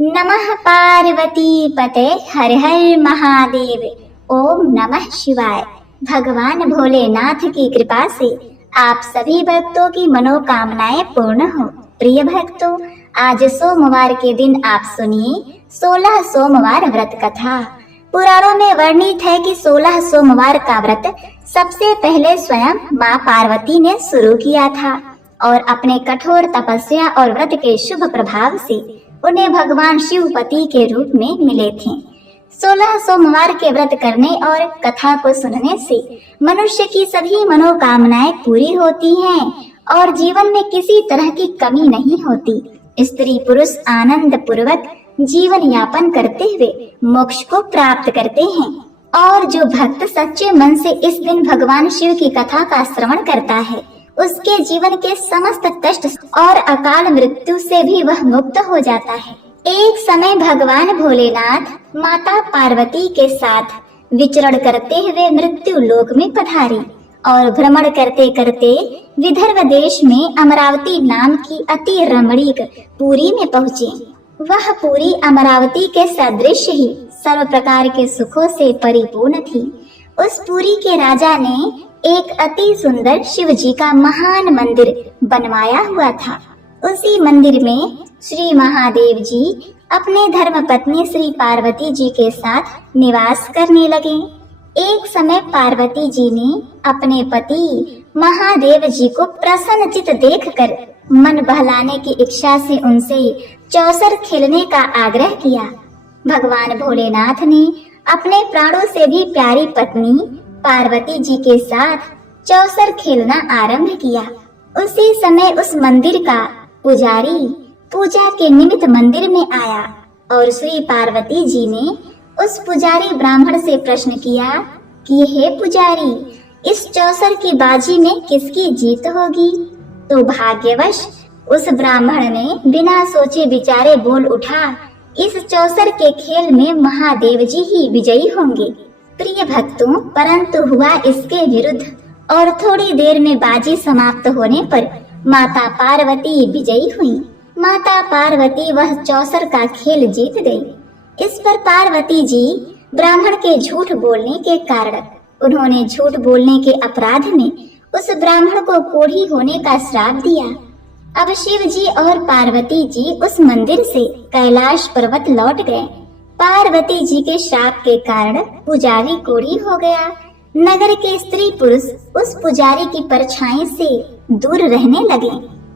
नमः पार्वती पते हर हर महादेव। ओम नमः शिवाय। भगवान भोलेनाथ की कृपा से आप सभी भक्तों की मनोकामनाएं पूर्ण हो। प्रिय भक्तों, आज सोमवार के दिन आप सुनिए 16 सोमवार व्रत कथा। पुराणों में वर्णित है कि 16 सोमवार का व्रत सबसे पहले स्वयं माँ पार्वती ने शुरू किया था और अपने कठोर तपस्या और व्रत के शुभ प्रभाव से उन्हें भगवान शिवपति के रूप में मिले थे। 16 सोमवार के व्रत करने और कथा को सुनने से मनुष्य की सभी मनोकामनाएं पूरी होती हैं और जीवन में किसी तरह की कमी नहीं होती। स्त्री पुरुष आनंद पूर्वक जीवन यापन करते हुए मोक्ष को प्राप्त करते हैं और जो भक्त सच्चे मन से इस दिन भगवान शिव की कथा का श्रवण करता है उसके जीवन के समस्त कष्ट और अकाल मृत्यु से भी वह मुक्त हो जाता है। एक समय भगवान भोलेनाथ माता पार्वती के साथ विचरण करते हुए मृत्यु लोक में पधारे और भ्रमण करते करते विदर्भ देश में अमरावती नाम की अति रमणीक पुरी में पहुँचे। वह पुरी अमरावती के सदृश ही सर्व प्रकार के सुखों से परिपूर्ण थी। उस पुरी के राजा ने एक अति सुंदर शिव जी का महान मंदिर बनवाया हुआ था। उसी मंदिर में श्री महादेव जी अपने धर्म पत्नी श्री पार्वती जी के साथ निवास करने लगे। एक समय पार्वती जी ने अपने पति महादेव जी को प्रसन्नचित देखकर मन बहलाने की इच्छा से उनसे चौसर खेलने का आग्रह किया। भगवान भोलेनाथ ने अपने प्राणों से भी प्यारी पत्नी पार्वती जी के साथ चौसर खेलना आरंभ किया। उसी समय उस मंदिर का पुजारी पूजा के निमित्त मंदिर में आया और श्री पार्वती जी ने उस पुजारी ब्राह्मण से प्रश्न किया कि हे पुजारी, इस चौसर की बाजी में किसकी जीत होगी? तो भाग्यवश उस ब्राह्मण ने बिना सोचे विचारे बोल उठा, इस चौसर के खेल में महादेव जी ही विजयी होंगे। प्रिय भक्तों, परंतु हुआ इसके विरुद्ध और थोड़ी देर में बाजी समाप्त होने पर माता पार्वती विजयी हुई। माता पार्वती वह चौसर का खेल जीत गई। इस पर पार्वती जी ब्राह्मण के झूठ बोलने के कारण उन्होंने झूठ बोलने के अपराध में उस ब्राह्मण को कोढ़ी होने का श्राप दिया। अब शिव जी और पार्वती जी उस मंदिर से कैलाश पर्वत लौट गए। पार्वती जी के श्राप के कारण पुजारी कोढ़ी हो गया। नगर के स्त्री पुरुष उस पुजारी की परछाई से दूर रहने लगे।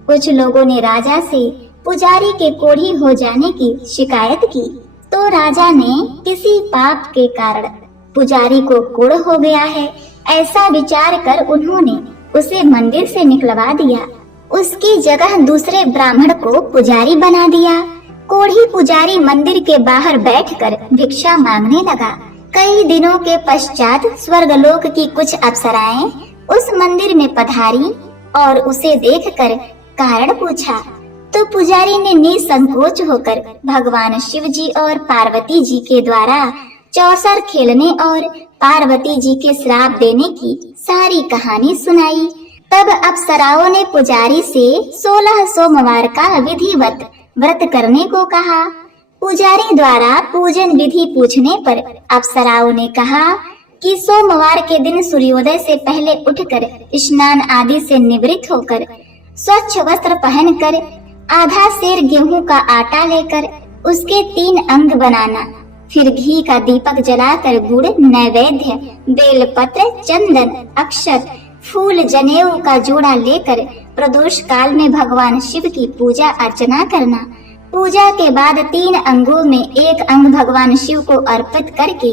कुछ लोगों ने राजा से पुजारी के कोढ़ी हो जाने की शिकायत की, तो राजा ने किसी पाप के कारण पुजारी को कोढ़ हो गया है ऐसा विचार कर उन्होंने उसे मंदिर से निकलवा दिया। उसकी जगह दूसरे ब्राह्मण को पुजारी बना दिया। कोढ़ी पुजारी मंदिर के बाहर बैठकर भिक्षा मांगने लगा। कई दिनों के पश्चात स्वर्गलोक की कुछ अप्सराएं उस मंदिर में पधारी और उसे देखकर कारण पूछा, तो पुजारी ने निसंकोच होकर भगवान शिव जी और पार्वती जी के द्वारा चौसर खेलने और पार्वती जी के श्राप देने की सारी कहानी सुनाई। तब अप्सराओं ने पुजारी से 16 सोमवार का विधिवत व्रत करने को कहा। पुजारी द्वारा पूजन विधि पूछने पर अप्सराओं ने कहा कि सोमवार के दिन सूर्योदय से पहले उठकर स्नान आदि से निवृत्त होकर स्वच्छ वस्त्र पहनकर आधा सेर गेहूं का आटा लेकर उसके 3 अंग बनाना, फिर घी का दीपक जलाकर गुड़ नैवेद्य बेलपत्र चंदन अक्षत फूल जनेऊ का जोड़ा लेकर प्रदोष काल में भगवान शिव की पूजा अर्चना करना। पूजा के बाद 3 अंगों में एक अंग भगवान शिव को अर्पित करके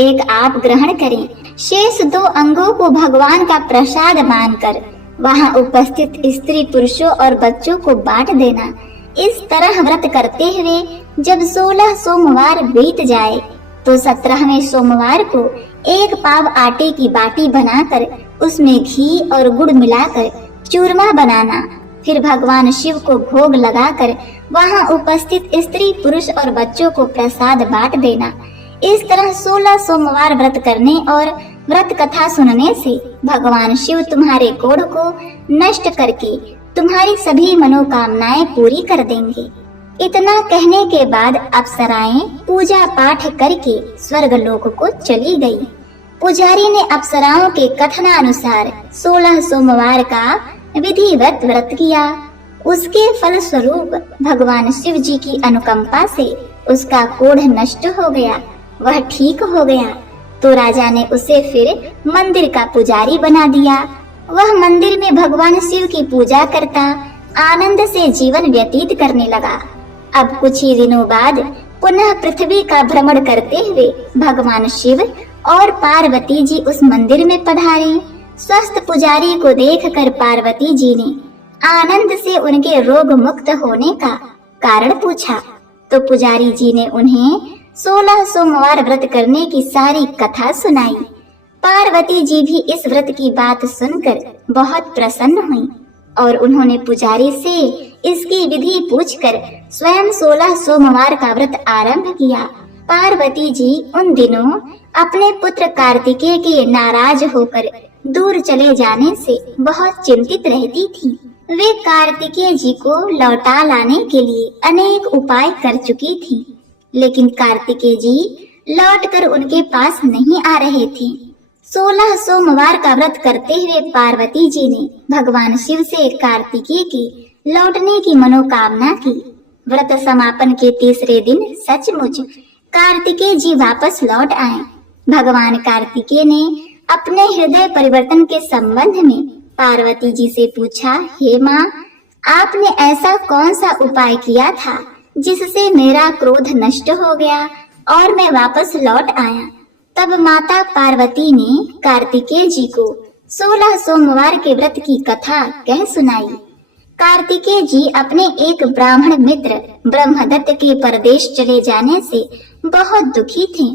एक आप ग्रहण करें। शेष 2 अंगों को भगवान का प्रसाद मानकर वहां उपस्थित स्त्री पुरुषों और बच्चों को बांट देना। इस तरह व्रत करते हुए जब 16 सोमवार बीत जाए तो 17वें सोमवार को एक पाव आटे की बाटी बनाकर उसमें घी और गुड़ मिलाकर चूरमा बनाना, फिर भगवान शिव को भोग लगाकर वहां उपस्थित स्त्री पुरुष और बच्चों को प्रसाद बांट देना। इस तरह 16 सोमवार व्रत करने और व्रत कथा सुनने से भगवान शिव तुम्हारे कोढ़ को नष्ट करके तुम्हारी सभी मनोकामनाएं पूरी कर देंगे। इतना कहने के बाद अप्सराएं पूजा पाठ करके स्वर्गलोक को चली गई। पुजारी ने अप्सराओं के कथनानुसार 16 सोमवार का विधिवत व्रत किया। उसके फलस्वरूप भगवान शिव जी की अनुकंपा से उसका कोढ़ नष्ट हो गया, वह ठीक हो गया। तो राजा ने उसे फिर मंदिर का पुजारी बना दिया। वह मंदिर में भगवान शिव की पूजा करता आनंद से जीवन व्यतीत करने लगा। अब कुछ ही दिनों बाद पुनः पृथ्वी का भ्रमण करते हुए भगवान शिव और पार्वती जी उस मंदिर में पधारे। स्वस्थ पुजारी को देखकर पार्वती जी ने आनंद से उनके रोग मुक्त होने का कारण पूछा। तो पुजारी जी ने उन्हें 16 सोमवार व्रत करने की सारी कथा सुनाई। पार्वती जी भी इस व्रत की बात सुनकर बहुत प्रसन्न हुई और उन्होंने पुजारी से इसकी विधि पूछकर स्वयं 16 सोमवार का व्रत आरंभ किया। पार्वती जी उन दिनों अपने पुत्र कार्तिकेय के नाराज होकर दूर चले जाने से बहुत चिंतित रहती थी। वे कार्तिकेय जी को लौटा लाने के लिए अनेक उपाय कर चुकी थी, लेकिन कार्तिकेय जी लौटकर उनके पास नहीं आ रहे थे। 16 सोमवार का व्रत करते हुए पार्वती जी ने भगवान शिव से कार्तिकेय के लौटने की मनोकामना की। व्रत समापन के तीसरे दिन सचमुच कार्तिकेय जी वापस लौट आए। भगवान कार्तिकेय ने अपने हृदय परिवर्तन के संबंध में पार्वती जी से पूछा, हे माँ, आपने ऐसा कौन सा उपाय किया था जिससे मेरा क्रोध नष्ट हो गया और मैं वापस लौट आया? तब माता पार्वती ने कार्तिकेय जी को 16 सोमवार के व्रत की कथा कह सुनाई। कार्तिकेय जी अपने एक ब्राह्मण मित्र ब्रह्मदत्त के परदेश चले जाने से बहुत दुखी थे।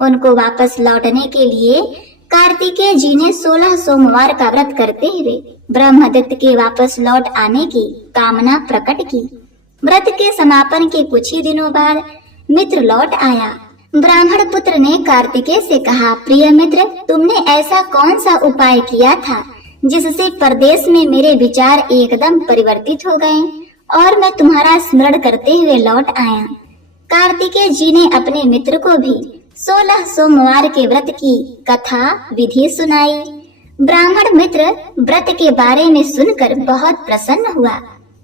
उनको वापस लौटने के लिए कार्तिकेय जी ने 16 सोमवार का व्रत करते हुए ब्रह्मदत्त के वापस लौट आने की कामना प्रकट की। व्रत के समापन के कुछ ही दिनों बाद मित्र लौट आया। ब्राह्मण पुत्र ने कार्तिकेय से कहा, प्रिय मित्र, तुमने ऐसा कौन सा उपाय किया था जिससे परदेश में मेरे विचार एकदम परिवर्तित हो गए और मैं तुम्हारा स्मरण करते हुए लौट आया। कार्तिकेय जी ने अपने मित्र को भी 16 सोमवार के व्रत की कथा विधि सुनाई। ब्राह्मण मित्र व्रत के बारे में सुनकर बहुत प्रसन्न हुआ।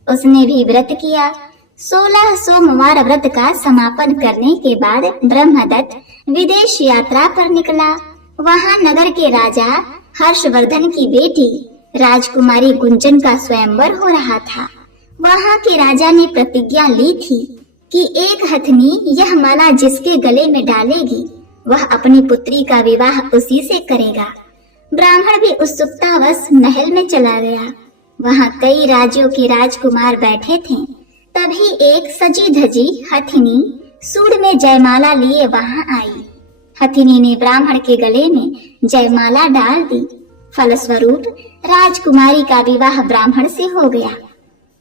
उसने भी व्रत किया। 16 सोमवार व्रत का समापन करने के बाद ब्रह्मदत्त विदेश यात्रा पर निकला। वहां नगर के राजा हर्षवर्धन की बेटी राजकुमारी गुंजन का स्वयंवर हो रहा था। वहां के राजा ने प्रतिज्ञा ली थी कि एक हथनी यह माला जिसके गले में डालेगी वह अपनी पुत्री का विवाह उसी से करेगा। ब्राह्मण भी उत्सुकतावश महल में चला गया। वहां कई राज्यों के राजकुमार बैठे थे। तभी एक सजी धजी हथिनी सूंड में जयमाला लिए वहां आई। हथिनी ने ब्राह्मण के गले में जयमाला डाल दी। फलस्वरूप राजकुमारी का विवाह ब्राह्मण से हो गया।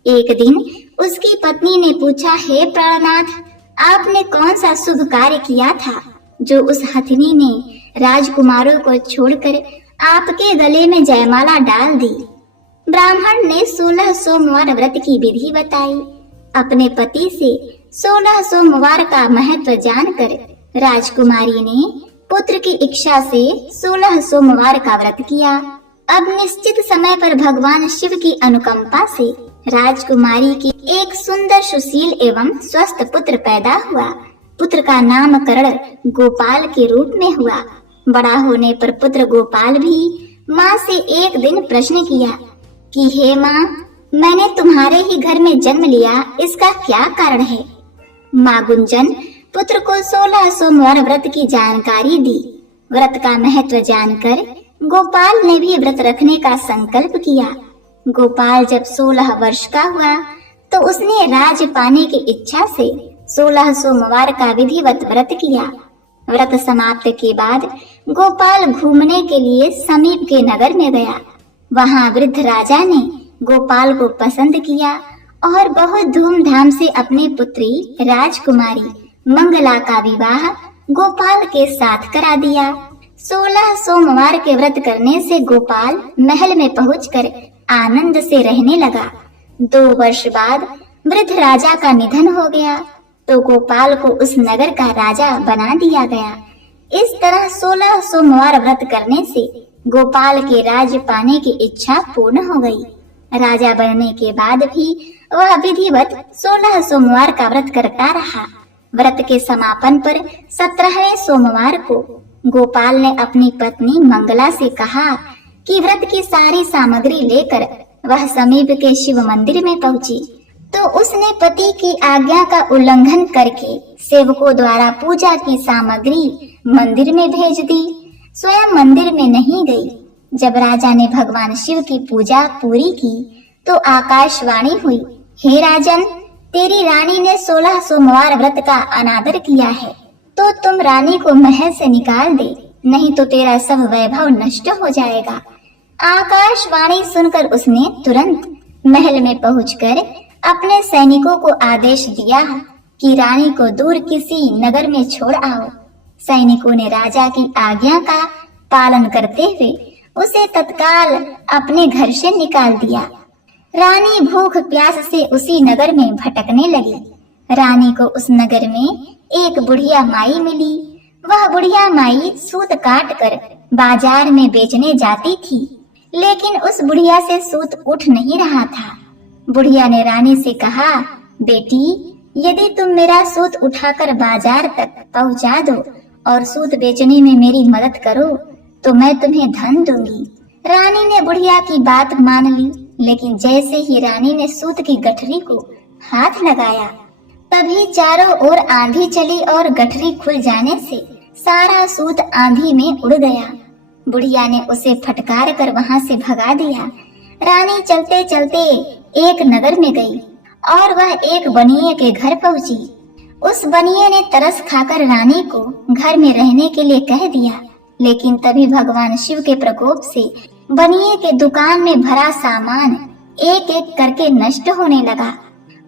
एक दिन उसकी पत्नी ने पूछा, हे प्राणनाथ, आपने कौन सा शुभ कार्य किया था जो उस हथिनी ने राजकुमारों को छोड़कर आपके गले में जयमाला डाल दी? ब्राह्मण ने 16 सोमवार व्रत की विधि बताई। अपने पति से 16 सोमवार का महत्व जानकर राजकुमारी ने पुत्र की इच्छा से 16 सोमवार का व्रत किया। अब निश्चित समय पर भगवान शिव की अनुकंपा से राजकुमारी की एक सुंदर, सुशील एवं स्वस्थ पुत्र पैदा हुआ। पुत्र का नामकरण गोपाल के रूप में हुआ। बड़ा होने पर पुत्र गोपाल भी माँ से एक दिन प्रश्न किया कि हे माँ, मैंने तुम्हारे ही घर में जन्म लिया, इसका क्या कारण है? माँ गुंजन पुत्र को 16 सोमवार व्रत की जानकारी दी। व्रत का महत्व जानकर गोपाल ने भी व्रत रखने का संकल्प किया। गोपाल जब 16 वर्ष का हुआ तो उसने राज पाने की इच्छा से 16 सोमवार का विधिवत व्रत किया। व्रत समाप्त के बाद गोपाल घूमने के लिए समीप के नगर में गया। वहां वृद्ध राजा ने गोपाल को पसंद किया और बहुत धूमधाम से अपनी पुत्री राजकुमारी मंगला का विवाह गोपाल के साथ करा दिया। 16 सोमवार के व्रत करने से गोपाल महल में पहुंचकर आनंद से रहने लगा। 2 वर्ष बाद वृद्ध राजा का निधन हो गया तो गोपाल को उस नगर का राजा बना दिया गया। इस तरह 16 सोमवार व्रत करने से गोपाल के राज्य पाने की इच्छा पूर्ण हो गई। राजा बनने के बाद भी वह विधिवत 16 सोमवार का व्रत करता रहा। व्रत के समापन पर 17वें सोमवार को गोपाल ने अपनी पत्नी मंगला से कहा कि व्रत की सारी सामग्री लेकर वह समीप के शिव मंदिर में पहुंची, तो उसने पति की आज्ञा का उल्लंघन करके सेवकों द्वारा पूजा की सामग्री मंदिर में भेज दी। स्वयं मंदिर में नहीं गई। जब राजा ने भगवान शिव की पूजा पूरी की तो आकाशवाणी हुई, हे राजन, तेरी रानी ने 16 सोमवार व्रत का अनादर किया है, तो तुम रानी को महल से निकाल दे, नहीं तो तेरा सब वैभव नष्ट हो जाएगा। आकाशवाणी सुनकर उसने तुरंत महल में पहुंचकर अपने सैनिकों को आदेश दिया कि रानी को दूर किसी नगर में छोड़ आओ। सैनिकों ने राजा की आज्ञा का पालन करते हुए उसे तत्काल अपने घर से निकाल दिया। रानी भूख प्यास से उसी नगर में भटकने लगी। रानी को उस नगर में एक बुढ़िया माई मिली। वह बुढ़िया माई सूत काट कर बाजार में बेचने जाती थी, लेकिन उस बुढ़िया से सूत उठ नहीं रहा था। बुढ़िया ने रानी से कहा, बेटी, यदि तुम मेरा सूत उठाकर बाजार तक पहुंचा दो और सूत बेचने में मेरी मदद करो तो मैं तुम्हें धन दूंगी। रानी ने बुढ़िया की बात मान ली, लेकिन जैसे ही रानी ने सूत की गठरी को हाथ लगाया तभी चारों ओर आंधी चली और गठरी खुल जाने से सारा सूत आंधी में उड़ गया। बुढ़िया ने उसे फटकार कर वहां से भगा दिया। रानी चलते चलते एक नगर में गई और वह एक बनिए के घर पहुंची। उस बनिए ने तरस खाकर रानी को घर में रहने के लिए कह दिया, लेकिन तभी भगवान शिव के प्रकोप से बनिए के दुकान में भरा सामान एक एक करके नष्ट होने लगा।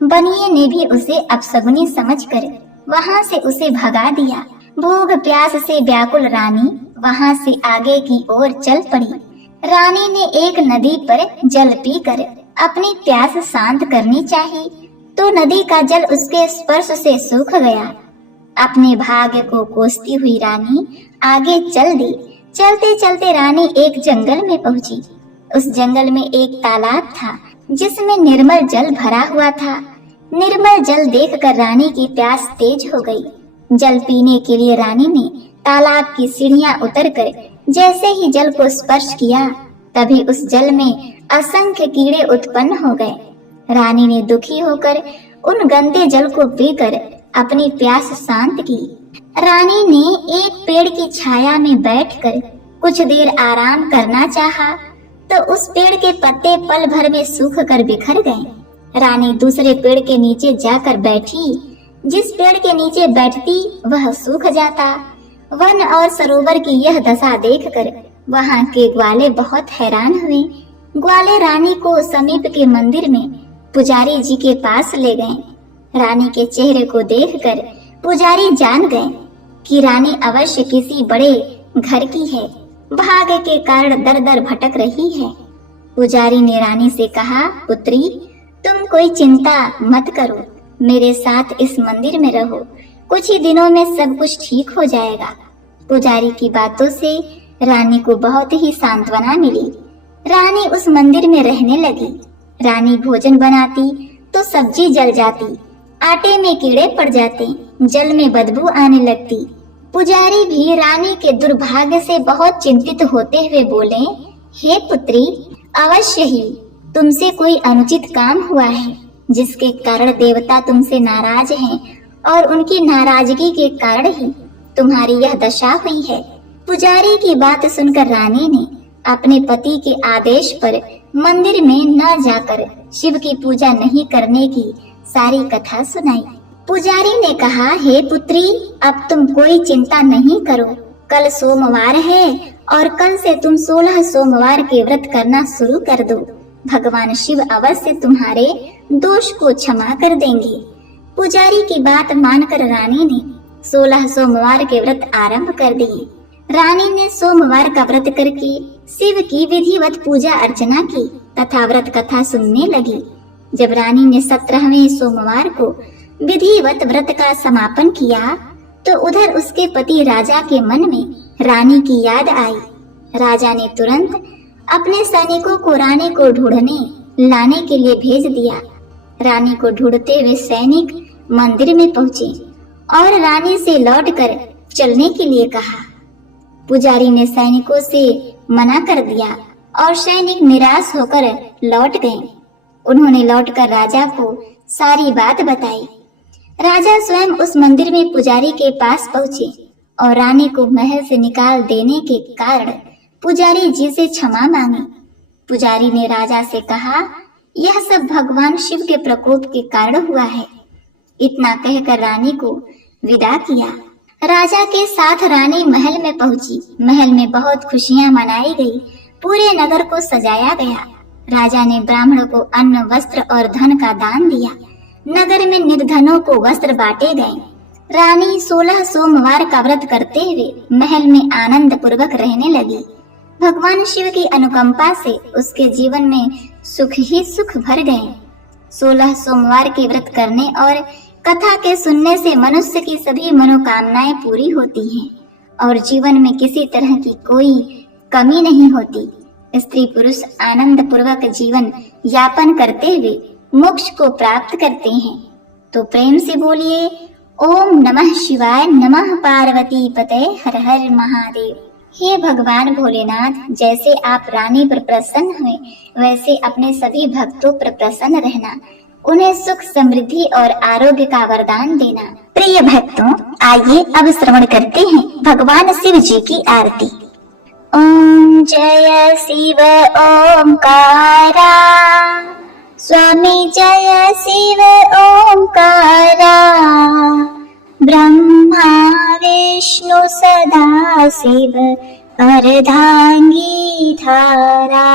बनिए ने भी उसे अपशगुनी समझकर वहां से उसे भगा दिया। भूख प्यास से व्याकुल रानी वहां से आगे की ओर चल पड़ी। रानी ने एक नदी पर जल पीकर अपनी प्यास शांत करनी चाहिए, तो नदी का जल उसके स्पर्श से सूख गया। अपने भाग्य को कोसती हुई रानी आगे चल दी। चलते चलते रानी एक जंगल में पहुंची। उस जंगल में एक तालाब था जिसमें निर्मल जल भरा हुआ था। निर्मल जल देखकर रानी की प्यास तेज हो गई। जल पीने के लिए रानी ने तालाब की सीढ़ियां उतरकर जैसे ही जल को स्पर्श किया तभी उस जल में असंख्य कीड़े उत्पन्न हो गए। रानी ने दुखी होकर उन गंदे जल को पीकर अपनी प्यास शांत की। रानी ने एक पेड़ की छाया में बैठकर कुछ देर आराम करना चाहा, तो उस पेड़ के पत्ते पल भर में सूख कर बिखर गए। रानी दूसरे पेड़ के नीचे जाकर बैठी। जिस पेड़ के नीचे बैठती वह सूख जाता। वन और सरोवर की यह दशा देखकर वहां के ग्वाले बहुत हैरान हुए। ग्वाले रानी को समीप के मंदिर में पुजारी जी के पास ले गए। रानी के चेहरे को देखकर पुजारी जान गए कि रानी अवश्य किसी बड़े घर की है, भाग्य के कारण दर दर भटक रही है। पुजारी ने रानी से कहा, पुत्री, तुम कोई चिंता मत करो, मेरे साथ इस मंदिर में रहो, कुछ ही दिनों में सब कुछ ठीक हो जाएगा। पुजारी की बातों से रानी को बहुत ही सांत्वना मिली। रानी उस मंदिर में रहने लगी। रानी भोजन बनाती तो सब्जी जल जाती, आटे में कीड़े पड़ जाते, जल में बदबू आने लगती। पुजारी भी रानी के दुर्भाग्य से बहुत चिंतित होते हुए बोले, हे पुत्री, अवश्य ही तुमसे कोई अनुचित काम हुआ है जिसके कारण देवता तुमसे नाराज हैं और उनकी नाराजगी के कारण ही तुम्हारी यह दशा हुई है। पुजारी की बात सुनकर रानी ने अपने पति के आदेश पर मंदिर में न जाकर शिव की पूजा नहीं करने की सारी कथा सुनाई। पुजारी ने कहा, हे पुत्री, अब तुम कोई चिंता नहीं करो, कल सोमवार है और कल से तुम 16 सोमवार के व्रत करना शुरू कर दो। भगवान शिव अवश्य तुम्हारे दोष को क्षमा कर देंगे। पुजारी की बात मानकर रानी ने 16 सोमवार के व्रत आरंभ कर दिए। रानी ने सोमवार का व्रत करके शिव की विधिवत पूजा अर्चना की तथा व्रत कथा सुनने लगी। जब रानी ने 17वें सोमवार को विधिवत व्रत का समापन किया तो उधर उसके पति राजा के मन में रानी की याद आई। राजा ने तुरंत अपने सैनिकों को रानी को ढूंढने लाने के लिए भेज दिया। रानी को ढूंढते हुए सैनिक मंदिर में पहुंचे और रानी से लौटकर चलने के लिए कहा। पुजारी ने सैनिकों से मना कर दिया और सैनिक निराश होकर लौट गए। उन्होंने लौटकर राजा को सारी बात बताई। राजा स्वयं उस मंदिर में पुजारी के पास पहुंचे और रानी को महल से निकाल देने के कारण पुजारी जी से क्षमा मांगी। पुजारी ने राजा से कहा, यह सब भगवान शिव के प्रकोप के कारण हुआ है। इतना कहकर रानी को विदा किया। राजा के साथ रानी महल में पहुंची। महल में बहुत खुशियां मनाई गई। पूरे नगर को सजाया गया। राजा ने ब्राह्मणों को अन्न, वस्त्र और धन का दान दिया। नगर में निर्धनों को वस्त्र बांटे गए। रानी 16 सोमवार का व्रत करते हुए महल में आनंद पूर्वक रहने लगी। भगवान शिव की अनुकंपा से उसके जीवन में सुख ही सुख भर गए। 16 सोमवार के व्रत करने और कथा के सुनने से मनुष्य की सभी मनोकामनाएं पूरी होती हैं और जीवन में किसी तरह की कोई कमी नहीं होती। स्त्री पुरुष आनंद पूर्वक जीवन यापन करते हुए मोक्ष को प्राप्त करते हैं। तो प्रेम से बोलिए ओम नमः शिवाय, नमः पार्वती पते, हर हर महादेव। हे भगवान भोलेनाथ, जैसे आप रानी पर प्रसन्न हुए वैसे अपने सभी भक्तों पर प्रसन्न रहना। उन्हें सुख, समृद्धि और आरोग्य का वरदान देना। प्रिय भक्तों, आइए अब श्रवण करते हैं भगवान शिव जी की आरती। ओम जय शिव ओंकारा, स्वामी जय शिव ओंकारा, ब्रह्मा विष्णु सदा शिव अर्धांगी धारा।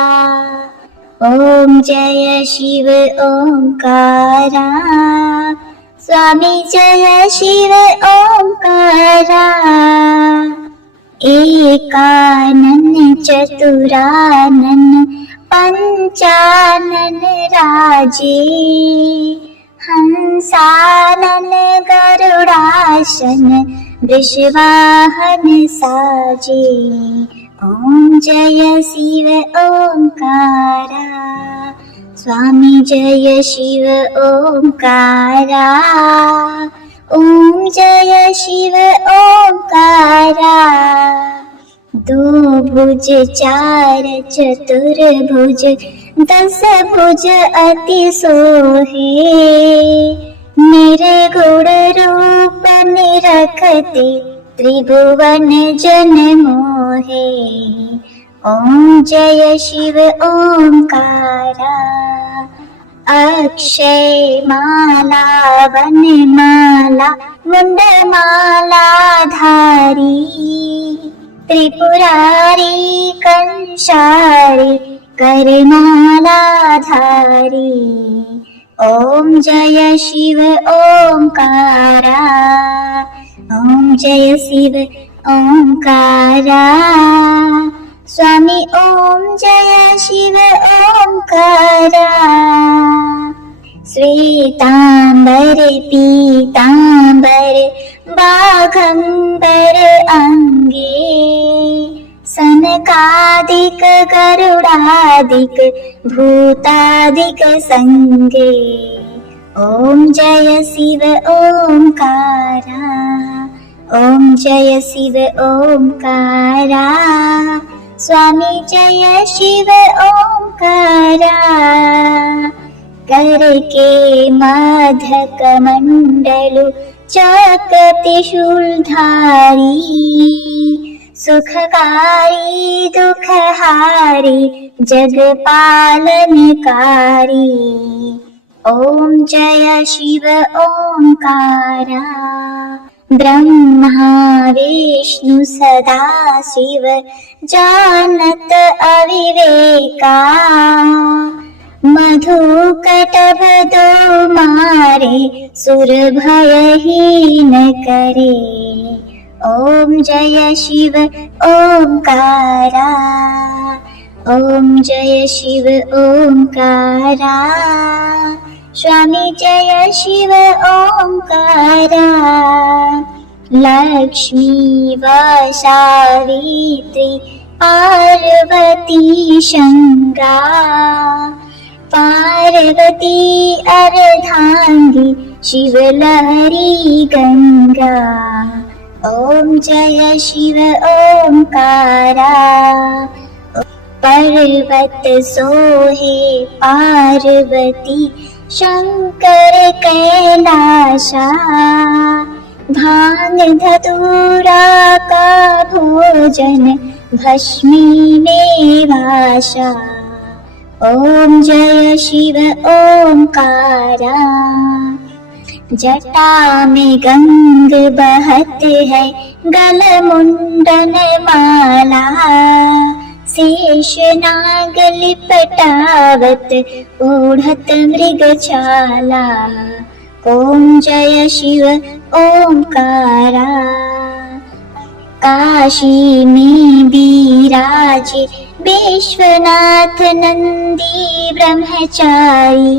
ओम जय शिव ओंकारा, स्वामी जय शिव ओंकारा, एकानन चतुरानन पंचानन राजे, हंसानन गरुड़ासन वृषवाहन साजे। ओम जय शिव ओंकारा, स्वामी जय शिव ओंकारा, ओम जय शिव ओंकारा। दो भुज चार चतुर्भुज, 10 भुज अति सोहे, मेरे गुण रूप निरखते त्रिभुवन जन मोहे। ओम जय शिव ओंकारा, अक्षय माला वन माला मुंड माला धारी, त्रिपुरारी कंशारी करमाला धारी। ओम जय शिव ओंकारा, ओम जय शिव ओंकारा, स्वामी ओम जय शिव ओंकारा। श्वेतांबर पीतांबर बाघंबर अंगे, सनकादिक गरुडादिक भूतादिक संगे। ओम जय शिव ओंकारा, ओम जय शिव ओंकारा, स्वामी जय शिव ओंकारा। करके माधक मंडलु चक त्रिशूलधारी, सुखकारी दुखहारी जगपालनकारी। ओम जय शिव ओंकारा, ब्रह्मा विष्णु सदा शिव जानत अविवेका, मधु कटभ दो मारे सुर भयहीन करे। ओम जय शिव ओंकारा, ओम जय शिव ओंकारा, स्वामी जय शिव ओंकारा। लक्ष्मी व सावित्री पार्वती शंगा। पार्वती अर्धांगी शिवलहरी गंगा। ओम जय शिव ओंकारा। पर्वत सोहे पार्वती शंकर कैलाशा। भांग धतूरा का भोजन भस्मी में भाषा। ओम जय शिव ओंकारा। जटा में गंग बहत है गल मुंडन माला। शेष नाग लिपटावत ओढ़त मृगछाला। ओम जय शिव ओंकारा। काशी में विराजे विश्वनाथ नंदी ब्रह्मचारी।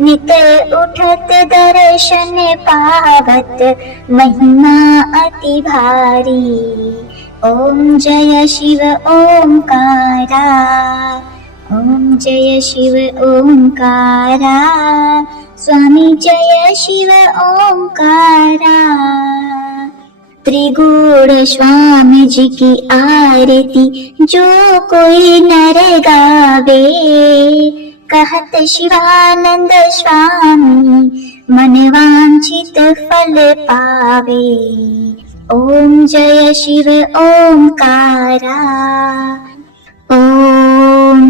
नित उठत दर्शन पावत महिमा अति भारी। ओम जय शिव ओंकारा। ओम जय शिव ओंकारा। स्वामी जय शिव ओंकारा। त्रिगुण स्वामी जी की आरती जो कोई नर गावे। कहत शिवानंद स्वामी मन वांछित फल पावे। ओम जय शिव ओंकारा। ओम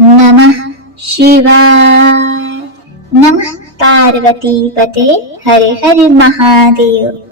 नमः शिवाय। नमः पार्वती पते हर हर महादेव।